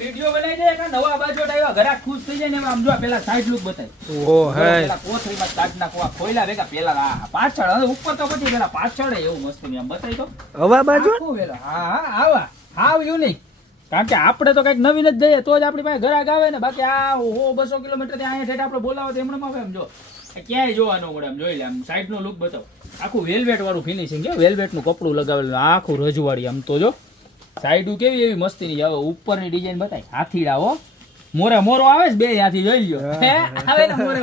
video બનાવી દે કે નવા બાજોટ આવ્યા ઘરા ખુશ થઈ જાય ને આમ જો પેલા સાઈડ લુક બતાય ઓ હે પેલા કોથળીમાં કાઢ નાખવા ખોયલા ભેગા પેલા આ પાછળ હવે ઉપર તો પછી પેલા પાછળ એવું મસ્ત ની આમ બતાય તો હવા બાજુ આખું વેલા હા આવા હાવ યુનિક કારણ કે આપણે તો કઈક નવીન જ જઈએ તો જ આપણી પાસે ઘરાક આવે ને બાકી આ 200 કિલોમીટર થી અહીંયા ઠેઠ આપણે બોલાવો તો એમણે આવે એમ જો ક્યાંય જોવા ન મળે એમ જોઈ લે આમ સાઈડ નો લુક બતાવો આખું વેલ્વેટ વાળું ફિનિશિંગ છે વેલ્વેટ નું કપડું લગાવેલું આખું રજવાડી આમ તો જો સાઈડ કેવી એવી મસ્તી ની આવે ઉપરની ડિઝાઇન બતાય હાથીડા હો મોરો આવે છે બે હાથી જોઈ લ્યો આવે ને મોરો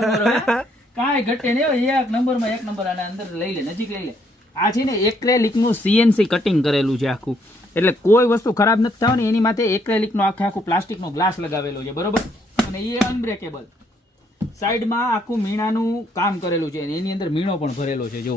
કાંઈ ઘટે નહીં એક નંબર આને અંદર લઈ લે નજીક લઈ લે આ છે ને એક્રેલિક નું સીએનસી કટિંગ કરેલું છે આખું એટલે કોઈ વસ્તુ ખરાબ નથી થવાની એની માથે એક્રેલિક નો આખું પ્લાસ્ટિક નો ગ્લાસ લગાવેલો છે બરોબર અને એ અનબ્રેકેબલ સાઈડમાં આખું મીણાનું કામ કરેલું છે એની અંદર મીણો પણ ભરેલો છે જો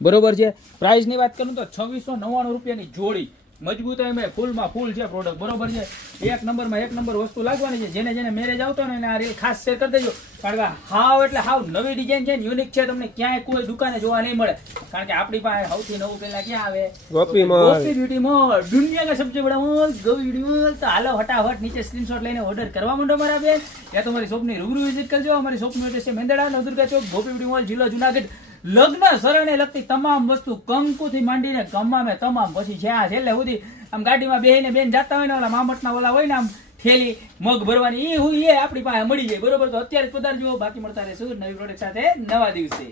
બરોબર છે પ્રાઇસ ની વાત કરું તો 2699 રૂપિયાની જોડી મજબૂતાઈ મેં ફૂલમાં ફૂલ છે પ્રોડક્ટ બરોબર છે એક નંબર વસ્તુ લાગવાની છે જેને મેરેજ આવતો ને એને આ રીલ ખાસ શેર કરી દેજો કારણ કે હાવ એટલે હાવ નવી ડિઝાઇન છે યુનિક છે તમને ક્યાંય કોઈ દુકાને જોવા નહીં મળે કારણ કે આપણી પાસે સૌથી નવું પેલા ક્યાં આવે ગોપી બ્યુટી મોલ દુનિયા કા સબસે બડા મોલ ગોપી બ્યુટી મોલ તો હાલો ફટાફટ નીચે સ્ક્રીનશોટ લઈને ઓર્ડર કરવા માંડો મારા બેન યા તો મારી શોપની રૂબરૂ વિઝિટ કરજો અમારી શોપનું એડ્રેસ છે મેંદડા નવદુર્ગા ચોક ગોપી બ્યુટી મોલ જિલ્લો જુનાગઢ લગ્ન શરણે લગતી તમામ વસ્તુ કંકુથી માંડીને ગમામે તમામ પછી જ્યાં છેલ્લે સુધી આમ ગાડીમાં બેહીને બેન જાતા હોય ને ઓલા મામટના ઓલા હોય ને આમ થેલી મગ ભરવાની એ આપણી પાસે મળી જાય બરોબર તો અત્યારે જ પધારજો બાકી મળતા રહેશું નવી પ્રોડક્ટ સાથે નવા દિવસે